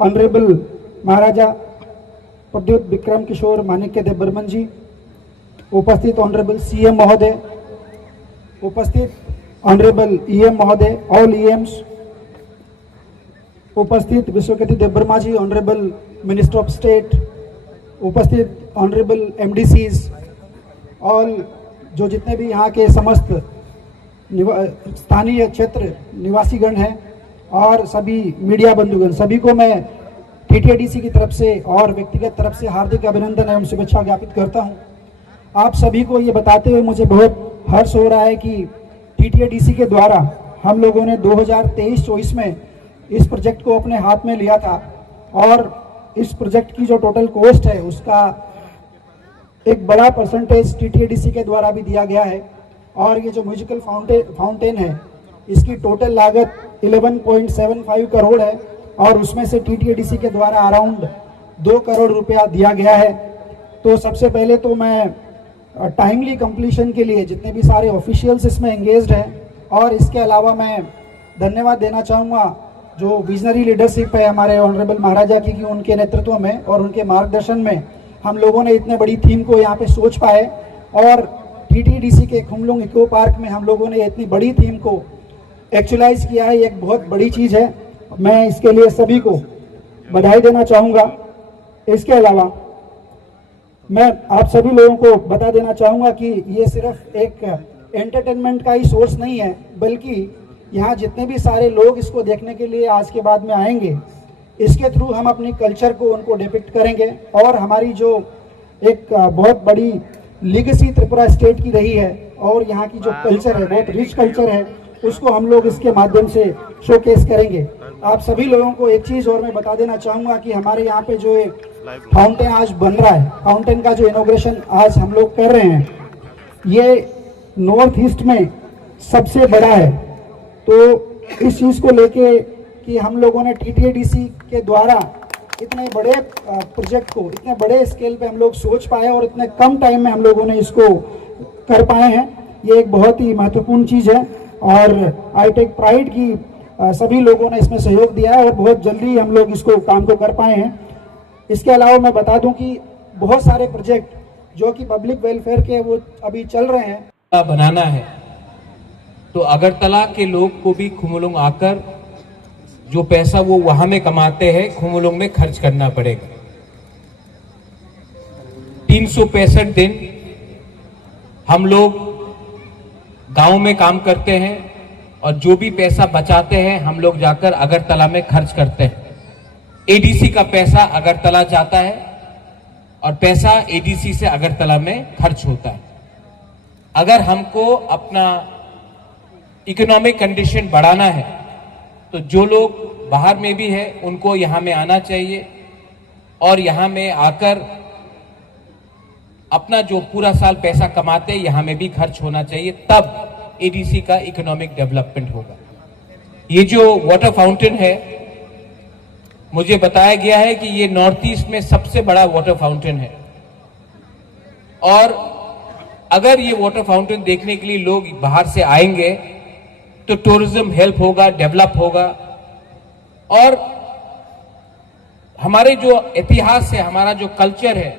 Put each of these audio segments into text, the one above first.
Honourable महाराजा प्रद्युत विक्रम किशोर माणिक्य देव बर्मन जी, उपस्थित honourable CM महोदय, उपस्थित ऑनरेबल ईएम महोदय, ऑल ईएम्स, उपस्थित विश्वकति देवबर्मा जी, ऑनरेबल मिनिस्टर ऑफ स्टेट, उपस्थित ऑनरेबल एमडीसीज, ऑल जो जितने भी यहाँ के समस्त स्थानीय क्षेत्र निवासीगण हैं और सभी मीडिया बंधुगण, सभी को मैं टीटीएडीसी की तरफ से और व्यक्तिगत तरफ से हार्दिक अभिनंदन एवं शुभेच्छा ज्ञापित करता हूं। आप सभी को ये बताते हुए मुझे बहुत हर्ष हो रहा है कि टीटीएडीसी के द्वारा हम लोगों ने 2023-24 में इस प्रोजेक्ट को अपने हाथ में लिया था और इस प्रोजेक्ट की जो टोटल कॉस्ट है उसका एक बड़ा परसेंटेज टीटीएडीसी के द्वारा भी दिया गया है और ये जो म्यूजिकल फाउंटेन है इसकी टोटल लागत 11.75 करोड़ है और उसमें से टीटीएडीसी के द्वारा अराउंड 2 करोड़ रुपया दिया गया है। तो सबसे पहले तो मैं टाइमली कंप्लीशन के लिए जितने भी सारे ऑफिशियल्स इसमें एंगेज्ड हैं और इसके अलावा मैं धन्यवाद देना चाहूँगा जो विजनरी लीडरशिप है हमारे ऑनरेबल महाराजा की, कि उनके नेतृत्व में और उनके मार्गदर्शन में हम लोगों ने इतने बड़ी थीम को यहाँ पे सोच पाए और टीटीडीसी के खुमलुंग इको पार्क में हम लोगों ने इतनी बड़ी थीम को एक्चुअलाइज किया है। एक बहुत बड़ी चीज़ है, मैं इसके लिए सभी को बधाई देना चाहूँगा। इसके अलावा मैं आप सभी लोगों को बता देना चाहूँगा कि ये सिर्फ एक एंटरटेनमेंट का ही सोर्स नहीं है, बल्कि यहाँ जितने भी सारे लोग इसको देखने के लिए आज के बाद में आएंगे, इसके थ्रू हम अपनी कल्चर को उनको डिपिक्ट करेंगे और हमारी जो एक बहुत बड़ी लीगेसी त्रिपुरा स्टेट की रही है और यहाँ की जो कल्चर है, बहुत रिच कल्चर है, उसको हम लोग इसके माध्यम से शोकेस करेंगे। आप सभी लोगों को एक चीज़ और मैं बता देना चाहूँगा कि हमारे यहाँ पे जो फाउंटेन आज बन रहा है, फाउंटेन का जो इनॉग्रेशन आज हम लोग कर रहे हैं, ये नॉर्थ ईस्ट में सबसे बड़ा है। तो इस चीज़ को लेके कि हम लोगों ने टीटीएडीसी के द्वारा इतने बड़े प्रोजेक्ट को इतने बड़े स्केल पे हम लोग सोच पाए और इतने कम टाइम में हम लोगों ने इसको कर पाए हैं, ये एक बहुत ही महत्वपूर्ण चीज़ है और आई टेक प्राइड की सभी लोगों ने इसमें सहयोग दिया है और बहुत जल्दी हम लोग इसको काम को कर पाए हैं। इसके अलावा मैं बता दूं कि बहुत सारे प्रोजेक्ट जो कि पब्लिक वेलफेयर के वो अभी चल रहे हैं बनाना है, तो अगरतला के लोग को भी खुमलुंग आकर जो पैसा वो वहां में कमाते हैं खुमलुंग में खर्च करना पड़ेगा। 365 दिन हम लोग गांव में काम करते हैं और जो भी पैसा बचाते हैं हम लोग जाकर अगरतला में खर्च करते हैं। एडीसी का पैसा अगरतला जाता है और पैसा एडीसी से अगरतला में खर्च होता है। अगर हमको अपना इकोनॉमिक कंडीशन बढ़ाना है तो जो लोग बाहर में भी है उनको यहाँ में आना चाहिए और यहाँ में आकर अपना जो पूरा साल पैसा कमाते हैं यहाँ में भी खर्च होना चाहिए, तब एडीसी का इकोनॉमिक डेवलपमेंट होगा। ये जो वाटर फाउंटेन है, मुझे बताया गया है कि ये नॉर्थ ईस्ट में सबसे बड़ा वाटर फाउंटेन है और अगर ये वाटर फाउंटेन देखने के लिए लोग बाहर से आएंगे तो टूरिज्म हेल्प होगा, डेवलप होगा और हमारे जो इतिहास है, हमारा जो कल्चर है,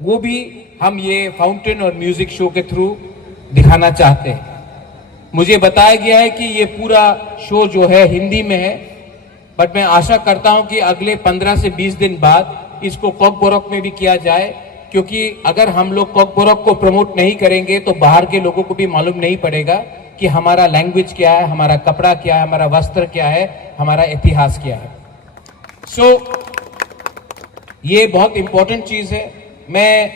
वो भी हम ये फाउंटेन और म्यूजिक शो के थ्रू दिखाना चाहते हैं। मुझे बताया गया है कि ये पूरा शो जो है हिंदी में है, बट मैं आशा करता हूं कि अगले 15 से 20 दिन बाद इसको कॉकबोरक में भी किया जाए, क्योंकि अगर हम लोग कॉकबोरक को प्रमोट नहीं करेंगे तो बाहर के लोगों को भी मालूम नहीं पड़ेगा कि हमारा लैंग्वेज क्या है, हमारा कपड़ा क्या है, हमारा वस्त्र क्या है, हमारा इतिहास क्या है। ये बहुत इंपॉर्टेंट चीज है। मैं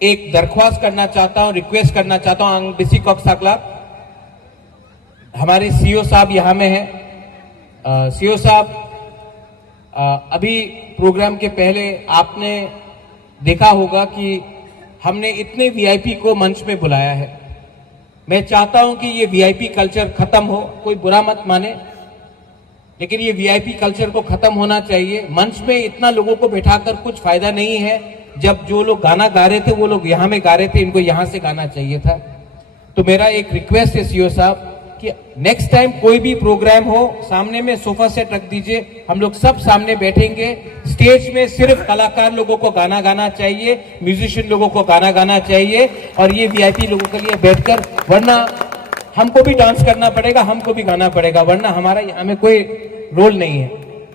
एक दरख्वास्त करना चाहता हूं, रिक्वेस्ट करना चाहता हूं अंगबिसी कॉक्साकला, हमारे सीओ साहब यहां में हैं। सीओ साहब, अभी प्रोग्राम के पहले आपने देखा होगा कि हमने इतने वीआईपी को मंच में बुलाया है। मैं चाहता हूं कि ये वीआईपी कल्चर खत्म हो, कोई बुरा मत माने, लेकिन ये वीआईपी कल्चर को खत्म होना चाहिए। मंच में इतना लोगों को बैठाकर कुछ फायदा नहीं है। जब जो लोग गाना गा रहे थे वो लोग यहां में गा रहे थे, इनको यहां से गाना चाहिए था। तो मेरा एक रिक्वेस्ट है सीओ साहब कि नेक्स्ट टाइम कोई भी प्रोग्राम हो, सामने में सोफा सेट रख दीजिए, हम लोग सब सामने बैठेंगे। स्टेज में सिर्फ कलाकार लोगों को गाना गाना चाहिए, म्यूजिशियन लोगों को गाना गाना चाहिए, और ये वीआईपी लोगों के लिए बैठकर, वरना हमको भी डांस करना पड़ेगा, हमको भी गाना पड़ेगा, वरना हमारा यहाँ में कोई रोल नहीं है।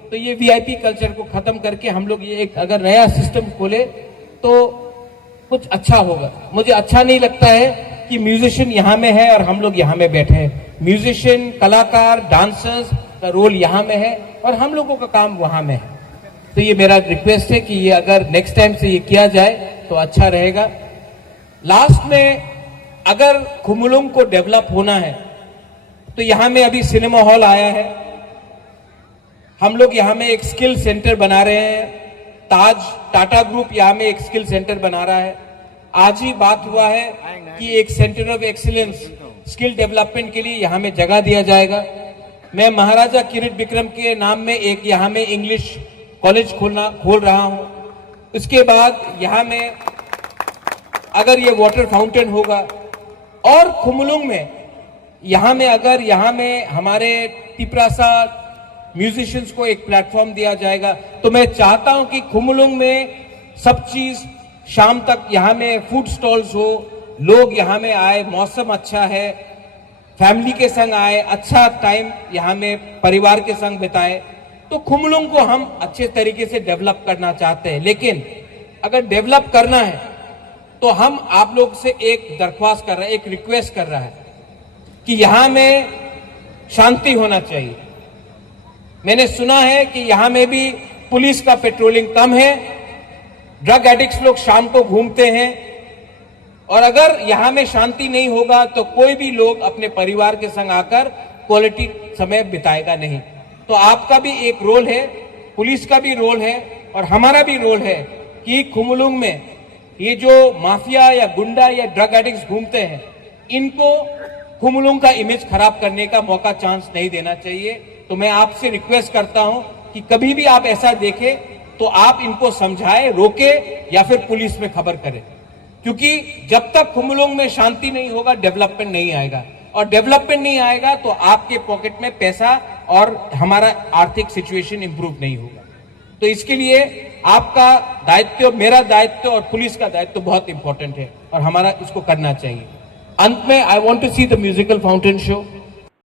तो ये वीआईपी कल्चर को खत्म करके हम लोग ये एक अगर नया सिस्टम खोले तो कुछ अच्छा होगा। मुझे अच्छा नहीं लगता है कि म्यूजिशियन यहाँ में है और हम लोग यहाँ में बैठे हैं। म्यूजिशियन, कलाकार, डांसर्स का रोल यहाँ में है और हम लोगों का काम वहां में है। तो ये मेरा रिक्वेस्ट है कि ये अगर नेक्स्ट टाइम से ये किया जाए तो अच्छा रहेगा। लास्ट में अगर खुमुलुंग को डेवलप होना है तो यहाँ में अभी सिनेमा हॉल आया है, हम लोग यहाँ में एक स्किल सेंटर बना रहे हैं। ताज टाटा ग्रुप यहाँ में एक स्किल सेंटर बना रहा है। आज ही बात हुआ है कि एक centre of excellence skill development के लिए यहाँ में जगह दिया जाएगा। मैं महाराजा किरीट विक्रम के नाम में एक यहाँ में इंग्लिश कॉलेज खोल रहा हूँ। उसके बाद यहाँ में अगर ये वाटर फाउंटेन होगा और खुमुलुंग में यहाँ में अगर यहाँ में हमारे तिपरासा म्यूजिशियंस को एक प्लेटफॉर्म दिया जाएगा, तो मैं चाहता हूं कि खुमुलुंग में सब चीज शाम तक यहाँ में फूड स्टॉल्स हो, लोग यहाँ में आए, मौसम अच्छा है, फैमिली के संग आए, अच्छा टाइम यहाँ में परिवार के संग बिताए। तो खुमुलुंग को हम अच्छे तरीके से डेवलप करना चाहते हैं। लेकिन अगर डेवलप करना है तो हम आप लोग से एक दरख्वास्त कर रहे हैं, एक रिक्वेस्ट कर रहा है कि यहाँ में शांति होना चाहिए। मैंने सुना है कि यहाँ में भी पुलिस का पेट्रोलिंग कम है, ड्रग एडिक्ट्स लोग शाम को घूमते हैं, और अगर यहाँ में शांति नहीं होगा तो कोई भी लोग अपने परिवार के संग आकर क्वालिटी समय बिताएगा नहीं। तो आपका भी एक रोल है, पुलिस का भी रोल है और हमारा भी रोल है कि खुमुलुंग में ये जो माफिया या गुंडा या ड्रग एडिक्ट्स घूमते हैं, इनको खुमुलुंग का इमेज खराब करने का मौका, चांस नहीं देना चाहिए। तो मैं आपसे रिक्वेस्ट करता हूं कि कभी भी आप ऐसा देखें तो आप इनको समझाएं, रोके या फिर पुलिस में खबर करें, क्योंकि जब तक खुमुलुंग में शांति नहीं होगा डेवलपमेंट नहीं आएगा, और डेवलपमेंट नहीं आएगा तो आपके पॉकेट में पैसा और हमारा आर्थिक सिचुएशन इंप्रूव नहीं होगा। तो इसके लिए आपका दायित्व, मेरा दायित्व और पुलिस का दायित्व बहुत इंपॉर्टेंट है और हमारा इसको करना चाहिए। अंत में I want to see the musical fountain show.